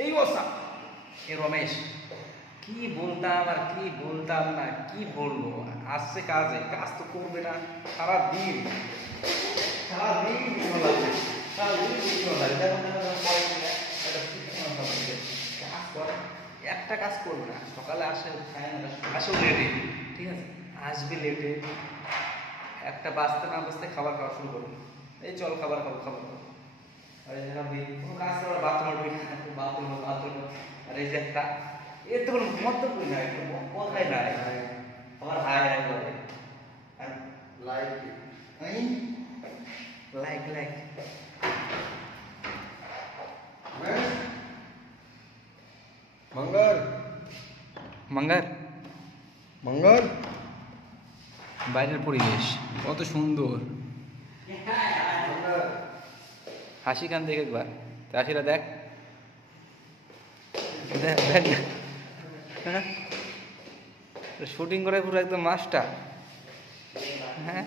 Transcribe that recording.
এই অবস্থা। এ রমেশ, কি বলতাম আর কি বলতাম না, কি বলবো। আসছে কাজে, কাজ তো করবে না সারাদিন, সারাদিন বিঘ্ন লাগবে, সারাদিন বিঘ্ন লাগবে। দেখো দেখো দেখো, পরে কিনা একটা শিক্ষা হবে, কাজ করে, একটা কাজ করবে না। সকালে আসে, আসেও লেটে, ঠিক আছে, আসবে লেটে, একটা বাঁচতে না বাঁচতে খাবার খাওয়া শুরু করবে। এই চল খাবার খাবো, খাবার খাবো। আর এই জায়গা কোনো কাজ করার বাথরুম বাথরুম বাথরুম। আর এই যে একটা, এর তো কোনো মন্তব্য নাই, কথাই নাই, আমার হায় হায় করে। লাইক লাইক লাইক मंगर মাঙ্গার। मंगर বাইরের পরিবেশ কত সুন্দর। হাসি কান দেখ একবার, হাসিটা দেখ, দেখ দেখ, শুটিং করে পুরো একদম মাস্টার। হ্যাঁ